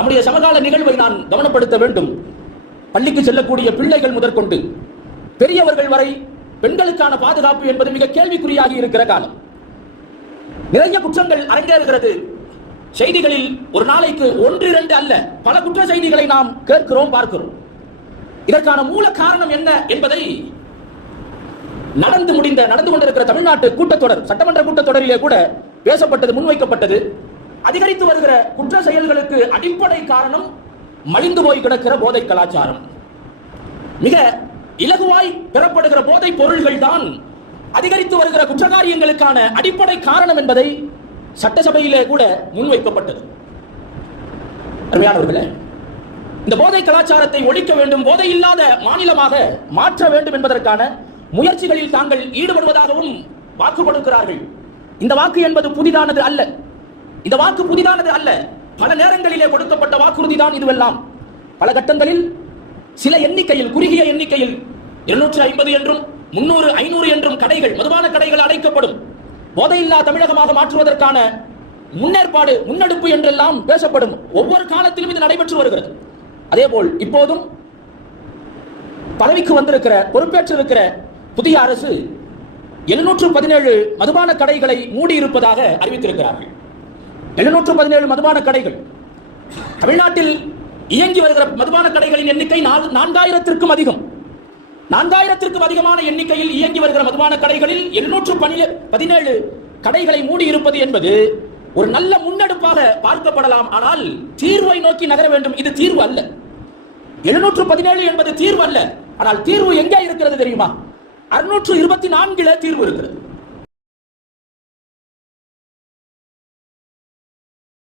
நம்முடைய சமகால நிகழ்வை நான் கவனப்படுத்த வேண்டும். பள்ளிக்கு செல்லக்கூடிய பிள்ளைகள் முதற்கொண்டு பெரியவர்கள் வரை பெண்களுக்கான பாதுகாப்பு என்பது மிக கேள்விக்குறியாகி இருக்கிற காலம். நிறைய குற்றங்கள் அரங்கேறுகிறது. செய்திகளில் ஒரு நாளைக்கு 1-2 அல்ல, பல குற்ற செய்திகளை நாம் கேட்கிறோம், பார்க்கிறோம். இதற்கான மூல காரணம் என்ன என்பதை நடந்து கொண்டிருக்கிற தமிழ்நாட்டு கூட்டத்தொடர், சட்டமன்ற கூட்டத்தொடரிலே கூட பேசப்பட்டது, முன்வைக்கப்பட்டது. அதிகரித்து வருகிற குற்ற செயல்களுக்கு அடிப்படை காரணம் மலிந்து போய் கிடக்கிற போதை கலாச்சாரம். மிக இலகுவாய் பெறப்படுகிற போதை பொருள்கள் தான் அதிகரித்து வருகிற குற்றகாரியங்களுக்கான அடிப்படை காரணம் என்பதை சட்டசபையிலே கூட முன்வைக்கப்பட்டது. அருமையானவர்களே, இந்த போதை கலாச்சாரத்தை ஒழிக்க வேண்டும், போதை இல்லாத மாநிலமாக மாற்ற வேண்டும் என்பதற்கான முயற்சிகளில் தாங்கள் ஈடுபடுவதாகவும் வாக்கு கொடுக்கிறார்கள். இந்த வாக்கு என்பது புதிதானது அல்ல. இந்த வாக்கு புதிதானது அல்ல. பல நேரங்களிலே கொடுக்கப்பட்ட வாக்குறுதி தான் இதுவெல்லாம். பல கட்டங்களில் சில எண்ணிக்கையில், குறுகிய எண்ணிக்கையில் 250 என்றும் 300, 500 என்றும் கடைகள், மதுபான கடைகள் அடைக்கப்படும். போதையில்லா தமிழகமாக மாற்றுவதற்கான முன்னேற்பாடு, முன்னெடுப்பு என்றெல்லாம் பேசப்படும். ஒவ்வொரு காலத்திலும் இது நடைபெற்று வருகிறது. அதேபோல் இப்போதும் பதவிக்கு வந்திருக்கிற, பொறுப்பேற்றிருக்கிற புதிய அரசு 717 மதுபான கடைகளை மூடியிருப்பதாக அறிவித்திருக்கிறார்கள். 717 மதுபான கடைகள். தமிழ்நாட்டில் இயங்கி வருகிற மதுபான கடைகளின் எண்ணிக்கை 4000த்திற்கும் அதிகம். 4000த்திற்கும் அதிகமான எண்ணிக்கையில் இயங்கி வருகிற மதுபான கடைகளில் 717 கடைகளை மூடி இருப்பது என்பது ஒரு நல்ல முன்னெடுப்பாக பார்க்கப்படலாம். ஆனால் தீர்வை நோக்கி நகர வேண்டும். இது தீர்வு அல்ல. 717 என்பது தீர்வு அல்ல. ஆனால் தீர்வு எங்கே இருக்கிறது தெரியுமா? 624 தீர்வு இருக்கிறது.